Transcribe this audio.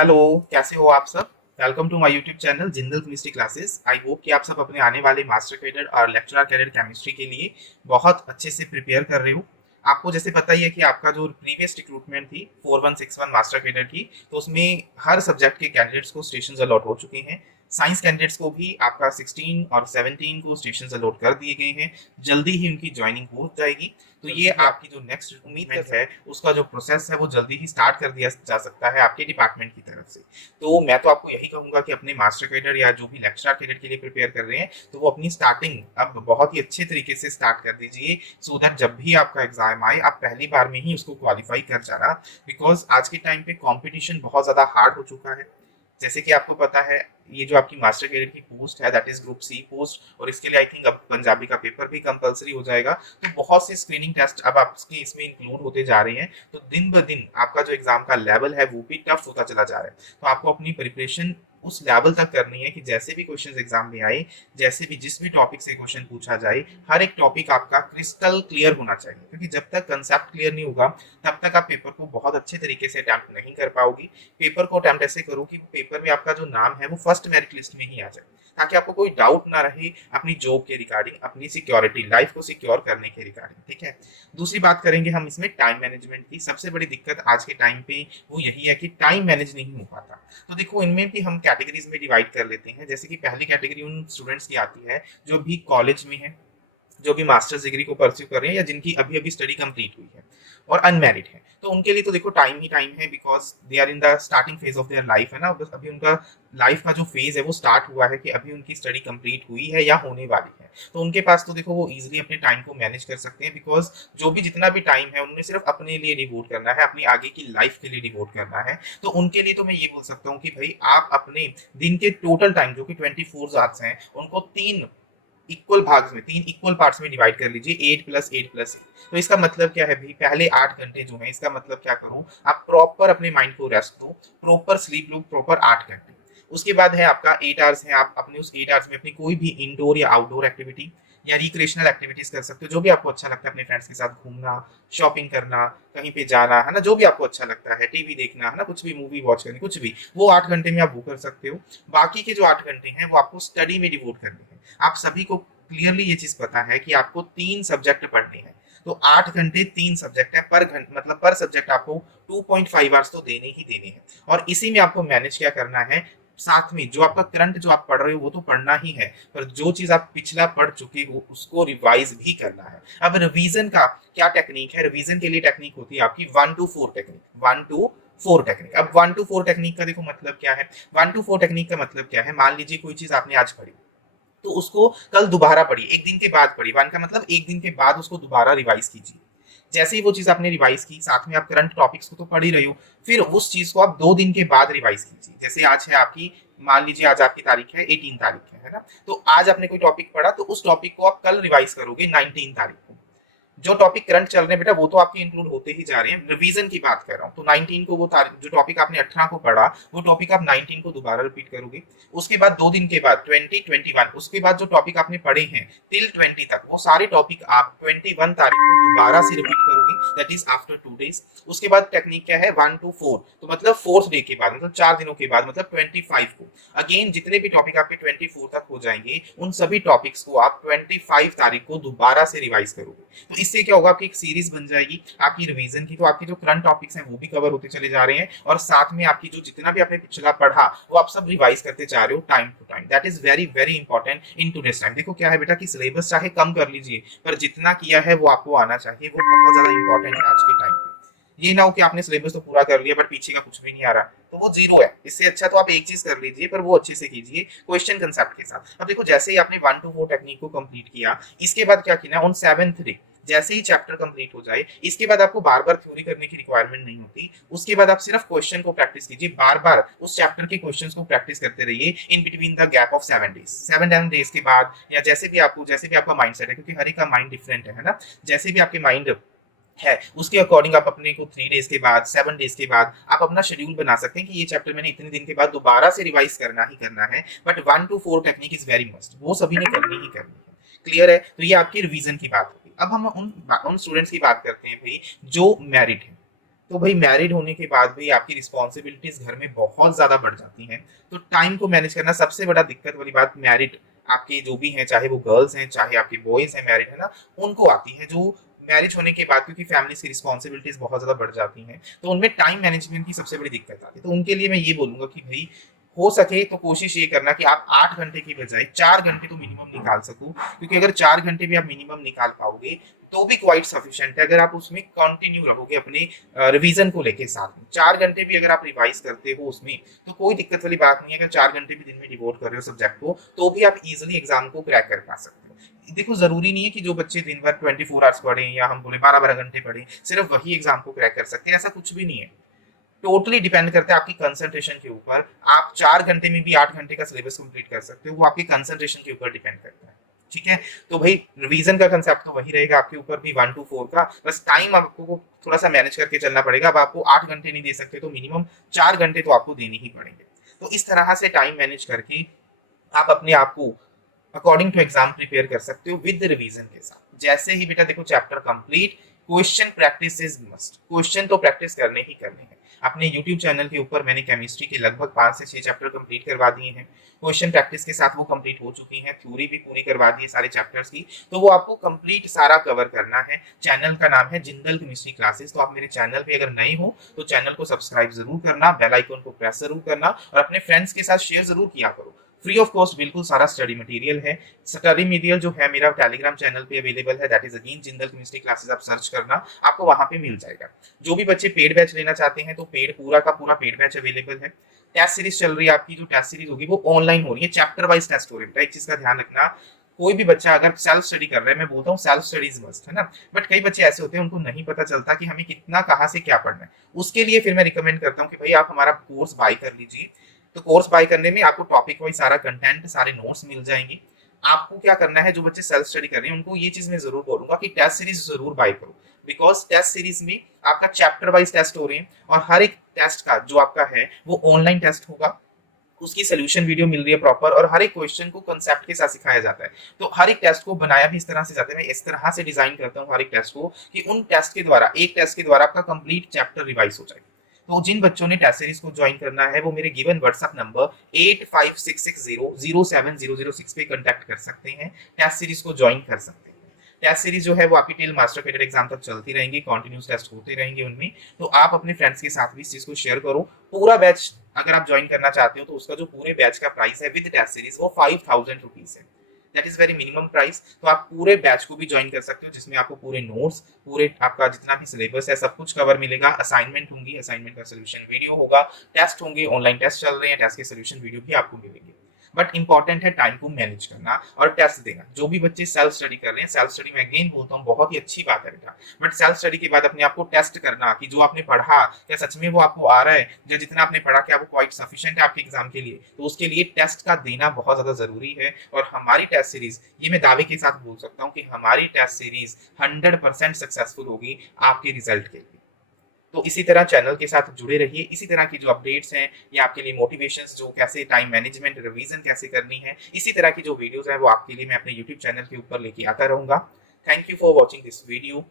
Hello, कैसे हो आप सब। Welcome to my YouTube channel Jindal chemistry classes. I hope कि आप सब अपने आने वाले मास्टर कैडेट और लेक्चरर कैडेट केमिस्ट्री के लिए बहुत अच्छे से प्रिपेयर कर रहे हो। आपको जैसे पता ही है कि आपका जो प्रीवियस रिक्रूटमेंट थी 4161 मास्टर कैडेट की, तो उसमें हर सब्जेक्ट के कैंडिडेट्स को स्टेशन अलॉट हो चुके हैं। साइंस कैंडिडेट्स को भी आपका 16 और 17 को स्टेशन अलॉट कर दिए गए हैं। जल्दी ही उनकी ज्वाइनिंग हो जाएगी। तो ये आपकी जो नेक्स्ट रिक्रूटमेंट है उसका जो प्रोसेस है वो जल्दी ही स्टार्ट कर दिया जा सकता है आपके डिपार्टमेंट की तरफ से। तो मैं तो आपको यही कहूंगा कि अपने मास्टर कैडर या जो भी लेक्चरर कैडर के लिए प्रिपेयर कर रहे हैं तो वो अपनी स्टार्टिंग अब बहुत ही अच्छे तरीके से स्टार्ट कर दीजिए, सो दैट जब भी आपका एग्जाम आए आप पहली बार में ही उसको क्वालिफाई कर जाना। बिकॉज आज के टाइम पे कॉम्पिटिशन बहुत ज्यादा हार्ड हो चुका है। जैसे कि आपको पता है, ये जो आपकी मास्टर कैडर की पोस्ट है that is group C post, और इसके लिए आई थिंक अब पंजाबी का पेपर भी कंपलसरी हो जाएगा। तो बहुत से स्क्रीनिंग टेस्ट अब आपके इसमें इंक्लूड होते जा रहे हैं। तो दिन ब दिन आपका जो एग्जाम का लेवल है वो भी टफ होता चला जा रहा है। तो आपको अपनी प्रिपरेशन उस लेवल तक करनी है कि जैसे भी क्वेश्चंस एग्जाम में आए, जैसे भी जिस भी टॉपिक से क्वेश्चन पूछा जाए, हर एक टॉपिक आपका क्रिस्टल क्लियर होना चाहिए। क्योंकि जब तक कंसेप्ट क्लियर नहीं होगा तब तक आप पेपर को बहुत अच्छे तरीके से अटेम्प्ट नहीं कर पाओगी। पेपर को अटेम्प्ट ऐसे करो कि पेपर में आपका जो नाम है वो फर्स्ट मेरिट लिस्ट में ही आ जाए, ताकि आपको कोई डाउट ना रहे अपनी जॉब के रिगार्डिंग, अपनी सिक्योरिटी लाइफ को सिक्योर करने के रिगार्डिंग। ठीक है। दूसरी बात करेंगे हम इसमें टाइम मैनेजमेंट की। सबसे बड़ी दिक्कत आज के टाइम पे वो यही है कि टाइम मैनेज नहीं हो पाता। तो देखो, इनमें भी हम कैटेगरीज में डिवाइड कर लेते हैं। जैसे कि पहली कैटेगरी उन स्टूडेंट्स की आती है जो भी कॉलेज में है, जो भी मास्टर्स डिग्री को परस्यू कर रहे हैं या जिनकी अभी अभी स्टडी कंप्लीट हुई है और अनमैरिड है। तो उनके लिए तो देखो टाइम ही टाइम है, because they are in the starting phase of their life, है ना। बस अभी उनका लाइफ का जो फेज है वो स्टार्ट हुआ है कि अभी उनकी स्टडी कंप्लीट हुई है या होने वाली है। तो उनके पास तो देखो वो इजीली अपने टाइम को मैनेज कर सकते हैं, बिकॉज जो भी जितना भी टाइम है उन्हें सिर्फ अपने लिए डिवोट करना है, अपनी आगे की लाइफ के लिए डिवोट करना है। तो उनके लिए तो मैं ये बोल सकता हूँ कि भाई आप अपने दिन के टोटल टाइम जो कि 24 आवर्स हैं उनको तीन इक्वल भाग में, तीन इक्वल पार्ट्स में डिवाइड कर लीजिए, 8 + 8 + 8। तो इसका मतलब क्या है भाई, पहले 8 घंटे जो है, इसका मतलब क्या करो, आप प्रॉपर अपने माइंड को रेस्ट दो, प्रॉपर स्लीप लो, प्रॉपर 8 घंटे। उसके बाद है आपका 8 आवर्स है, आप अपने उस 8 आवर्स में अपनी कोई भी इंडोर या आउटडोर एक्टिविटी या रिक्रिएशनल एक्टिविटीज कर सकते हो, जो भी आपको अच्छा लगता है। अपने फ्रेंड्स के साथ घूमना, शॉपिंग करना, कहीं पे जाना, है ना, जो भी आपको अच्छा लगता है, टीवी देखना, है ना, कुछ भी मूवी वॉच करनी, कुछ भी, वो 8 घंटे में आप वो कर सकते हो। बाकी के जो 8 घंटे हैं वो आपको स्टडी में डिवोट करने हैं। आप सभी को क्लियरली ये चीज पता है कि आपको 3 सब्जेक्ट पढ़ने हैं। तो 8 घंटे 3 सब्जेक्ट है, पर घंटे मतलब पर सब्जेक्ट आपको 2.5 आवर्स तो देने ही देने हैं। और इसी में आपको मैनेज क्या करना है, साथ में जो आपका करंट जो आप पढ़ रहे हो वो तो पढ़ना ही है, पर जो चीज आप पिछला पढ़ चुके हो उसको रिवाइज भी करना है। अब रिवीजन का क्या टेक्निक है, रिवीजन के लिए टेक्निक होती है आपकी 1 to 4 टेक्निक। 1 to 4 technique. अब 1 to 4 टेक्निक का देखो मतलब क्या है। 1 to 4 टेक्निक का मतलब क्या है, मान लीजिए कोई चीज आपने आज पढ़ी, तो उसको कल दोबारा पढ़ी, एक दिन के बाद पढ़ी। वन का मतलब एक दिन के बाद उसको दोबारा रिवाइज कीजिए। जैसे ही वो चीज आपने रिवाइज की, साथ में आप करंट टॉपिक्स को तो पढ़ ही रहे हो, फिर उस चीज को आप 2 दिन के बाद रिवाइज कीजिए। जैसे आज है आपकी, मान लीजिए आज आपकी तारीख है 18 तारीख है ना। तो आज आपने कोई टॉपिक पढ़ा तो उस टॉपिक को आप कल रिवाइज करोगे 19 तारीख को। जो टॉपिक करंट चल रहे हैं बेटा वो तो आपके इंक्लूड होते ही जा रहे हैं, रिवीजन की बात कर रहा हूँ। तो 19 को वो जो टॉपिक आपने 18 को पढ़ा वो टॉपिक आप 19 को दोबारा रिपीट करोगे। उसके बाद 2 दिन के बाद 20, 21, उसके बाद जो टॉपिक आपने पढ़े हैं टिल 20 तक, वो सारे टॉपिक आप 21 तारीख को दोबारा से रिपीट करोगे, दैट इज आफ्टर 2 डेज। उसके बाद टेक्निक क्या है, 1 to 4, तो मतलब 4th डे के बाद, मतलब 4 दिनों के बाद, मतलब 25 को अगेन जितने भी टॉपिक आपके 24 तक हो जाएंगे उन सभी टॉपिक्स को आप 25 तारीख को दोबारा से रिवाइज करोगे। तो इससे क्या होगा, आपकी एक सीरीज बन जाएगी आपकी रिवीजन की। तो आपके जो करंट टॉपिक्स हैं वो भी कवर होते चले जा रहे हैं, और साथ में आपकी जो जितना भी आपने पिछला पढ़ा वो आप सब रिवाइज करते जा रहे हो time to time. That is very very important in today's time. देखो क्या है बेटा कि सिलेबस चाहे कम कर लीजिए, पर जितना किया है वो आपको आना चाहिए, वो बहुत ज्यादा इंपॉर्टेंट है आज के टाइम पे। ये ना हो कि आपने सिलेबस तो पूरा कर लिया बट पीछे का कुछ भी नहीं आ रहा, तो वो जीरो है। इससे अच्छा तो आप एक चीज कर लीजिए, पर वो अच्छे से कीजिए क्वेश्चन कंसेप्ट के साथ। अब देखो, जैसे ही आपने 1 to 4 टेक्निक को कंप्लीट किया, इसके बाद क्या किया, ऑन 7th डे जैसे ही चैप्टर कंप्लीट हो जाए, इसके बाद आपको बार बार थ्योरी करने की रिक्वायरमेंट नहीं होती। उसके बाद आप सिर्फ क्वेश्चन को प्रैक्टिस कीजिए, बार बार उस चैप्टर के क्वेश्चंस को प्रैक्टिस करते रहिए in between the gap of 7 days. 7 days के बाद, या जैसे भी आपका माइंड सेट है, क्योंकि हर एक का माइंड डिफरेंट है ना, जैसे भी आपके माइंड है उसके अकॉर्डिंग आप अपने को 3 डेज के बाद, 7 डेज के बाद आप अपना शेड्यूल बना सकते हैं कि ये चैप्टर मैंने इतने दिन के बाद दोबारा से रिवाइज करना ही करना है। But 1 to 4 technique is very must, वो सभी ने करनी ही करनी है। क्लियर है। तो ये आपकी रिवीजन की बात होगी। अब हम उन स्टूडेंट्स की बात करते हैं भाई जो मैरिड है। तो भाई मैरिड होने के बाद भी आपकी रिस्पॉन्सिबिलिटीज घर में बहुत ज्यादा बढ़ जाती हैं। तो टाइम को मैनेज करना सबसे बड़ा दिक्कत वाली बात मैरिड आपके जो भी हैं, चाहे वो गर्ल्स हैं चाहे आपके बॉयज हैं मैरिड है ना, उनको आती है। जो मैरिज होने के बाद क्योंकि फैमिली की रिस्पॉन्सिबिलिटीज बहुत ज्यादा बढ़ जाती हैं, तो उनमें टाइम मैनेजमेंट की सबसे बड़ी दिक्कत आती है। तो उनके लिए मैं ये बोलूंगा कि भाई हो सके तो कोशिश ये करना कि आप 8 घंटे की बजाय 4 घंटे तो मिनिमम निकाल सको, क्योंकि अगर 4 घंटे भी आप मिनिमम निकाल पाओगे तो भी क्वाइट सफिशिएंट है। अगर आप उसमें कंटिन्यू रहोगे अपने रिवीजन को लेके साथ में, 4 घंटे भी अगर आप रिवाइज करते हो उसमें, तो कोई दिक्कत वाली बात नहीं है। अगर 4 घंटे भी दिन में डिवोट कर रहे हो सब्जेक्ट को, तो भी आप इजिली एग्जाम को क्रैक कर पा सकते हो। देखो जरूरी नहीं है कि जो बच्चे दिन भर 24 आवर्स पढ़े या हम बोले 12 12 घंटे पढ़े सिर्फ वही एग्जाम को क्रैक कर सकते हैं, ऐसा कुछ भी नहीं है। टोटली डिपेंड करता है आपकी कंसंट्रेशन के ऊपर। आप 4 घंटे में भी 8 घंटे का सिलेबस कंप्लीट कर सकते हो, वो आपकी कंसंट्रेशन के ऊपर डिपेंड करता है। ठीक है, तो भाई रिवीजन का कंसेप्ट तो वही रहेगा आपके ऊपर भी 1 to 4 का, बस टाइम आपको थोड़ा सा मैनेज करके चलना पड़ेगा। अब आपको 8 घंटे नहीं दे सकते तो मिनिमम 4 घंटे तो आपको देने ही पड़ेंगे। तो इस तरह से टाइम मैनेज करके आप अपने आप को अकॉर्डिंग टू एग्जाम प्रिपेयर कर सकते हो विद रिवीजन के साथ। जैसे ही बेटा देखो chapter complete, question practice is must. Question तो प्रैक्टिस करने ही करने हैं। अपने यूट्यूब चैनल के ऊपर मैंने केमिस्ट्री के लगभग 5 से 6 चैप्टर कंप्लीट करवा दिए हैं। क्वेश्चन प्रैक्टिस के साथ वो कंप्लीट हो चुकी हैं, थ्योरी भी पूरी करवा दी है सारे चैप्टर्स की। तो वो आपको कंप्लीट सारा कवर करना है। चैनल का नाम है जिंदल केमिस्ट्री क्लासेस। तो आप मेरे चैनल पे अगर नए हो तो चैनल को सब्सक्राइब जरूर करना, बेल आइकन को प्रेस जरूर करना और अपने फ्रेंड्स के साथ शेयर जरूर किया करो। फ्री ऑफ कॉस्ट बिल्कुल सारा स्टडी मटेरियल है। स्टडी मटेरियल जो है मेरा टेलीग्राम चैनल पे अवेलेबल है, that is again Jindal chemistry classes. आप सर्च करना, आपको वहां पे मिल जाएगा। जो भी बच्चे पेड बैच लेना चाहते हैं तो पेड पूरा का पूरा पेड बैच अवेलेबल है। टेस्ट सीरीज चल रही है आपकी, जो टेस्ट सीरीज होगी वो ऑनलाइन हो रही है, चैप्टर वाइज टेस्ट हो रही है। एक चीज का ध्यान रखना, कोई भी बच्चा अगर सेल्फ स्टडी कर रहा है, मैं बोलता हूँ सेल्फ स्टडीज मस्ट है ना, बट कई बच्चे ऐसे होते हैं उनको नहीं पता चलता कि हमें कितना कहाँ से क्या पढ़ना है। उसके लिए फिर मैं रिकमेंड करता हूँ कि भाई आप हमारा कोर्स बाय कर लीजिए। तो कोर्स बाय करने में आपको टॉपिक वाइज सारा कंटेंट, सारे नोट्स मिल जाएंगे। आपको क्या करना है, जो बच्चे सेल्फ स्टडी कर रहे हैं उनको ये चीज मैं जरूर बोलूंगा कि टेस्ट सीरीज जरूर बाय करो, बिकॉज टेस्ट सीरीज में आपका चैप्टर वाइज टेस्ट हो रहे हैं और हर एक टेस्ट का जो आपका है वो ऑनलाइन टेस्ट होगा। उसकी सोल्यूशन वीडियो मिल रही है प्रॉपर और हर एक क्वेश्चन को कंसेप्ट के साथ सिखाया जाता है। तो हर एक टेस्ट को बनाया भी इस तरह से जाता है, मैं इस तरह से डिजाइन करता हूँ हर एक टेस्ट को कि उन टेस्ट के द्वारा, एक टेस्ट के द्वारा आपका कंप्लीट चैप्टर रिवाइज हो जाए। तो जिन बच्चों ने टेस्ट सीरीज को ज्वाइन करना है वो मेरे गिवन व्हाट्सएप नंबर 8566007006 पे कांटेक्ट कर सकते हैं, टेस्ट सीरीज को ज्वाइन कर सकते हैं। टेस्ट सीरीज जो है वो आपकी टिल मास्टर कैडेट एग्जाम तक चलती रहेंगी, कंटिन्यूस टेस्ट होते रहेंगे उनमें। तो आप अपने फ्रेंड्स के साथ भी इस चीज को शेयर करो। पूरा बैच अगर आप ज्वाइन करना चाहते हो तो उसका जो पूरे बैच का प्राइस है विद टेस्ट सीरीज वो 5000 रुपीज है। That is very minimum price. तो आप पूरे बैच को भी ज्वाइन कर सकते हो, जिसमें आपको पूरे नोट्स, पूरे आपका जितना भी सिलेबस है सब कुछ कवर मिलेगा। असाइनमेंट होंगी, असाइनमेंट का सोल्यूशन वीडियो होगा, टेस्ट होंगे, ऑनलाइन टेस्ट चल रहे हैं, टेस्ट के सोल्यूशन वीडियो भी आपको मिलेंगे। बट इंपॉर्टेंट है टाइम को मैनेज करना और टेस्ट देना। जो भी बच्चे सेल्फ स्टडी कर रहे हैं, सेल्फ स्टडी में अगेन बोलता हूँ बहुत ही अच्छी बात है बेटा, बट सेल्फ स्टडी के बाद अपने आप को टेस्ट करना कि जो आपने पढ़ा क्या सच में वो आपको आ रहा है, या जितना आपने पढ़ा क्या वो क्वाइट सफिशिएंट है आपके एग्जाम के लिए। तो उसके लिए टेस्ट का देना बहुत ज्यादा जरूरी है। और हमारी टेस्ट सीरीज, ये मैं दावे के साथ बोल सकता हूँ कि हमारी टेस्ट सीरीज 100% सक्सेसफुल होगी आपके रिजल्ट के लिए। तो इसी तरह चैनल के साथ जुड़े रहिए। इसी तरह की जो अपडेट्स हैं या आपके लिए मोटिवेशंस, जो कैसे टाइम मैनेजमेंट, रिवीजन कैसे करनी है, इसी तरह की जो वीडियोस हैं वो आपके लिए मैं अपने यूट्यूब चैनल के ऊपर लेके आता रहूंगा। Thank you for watching this video.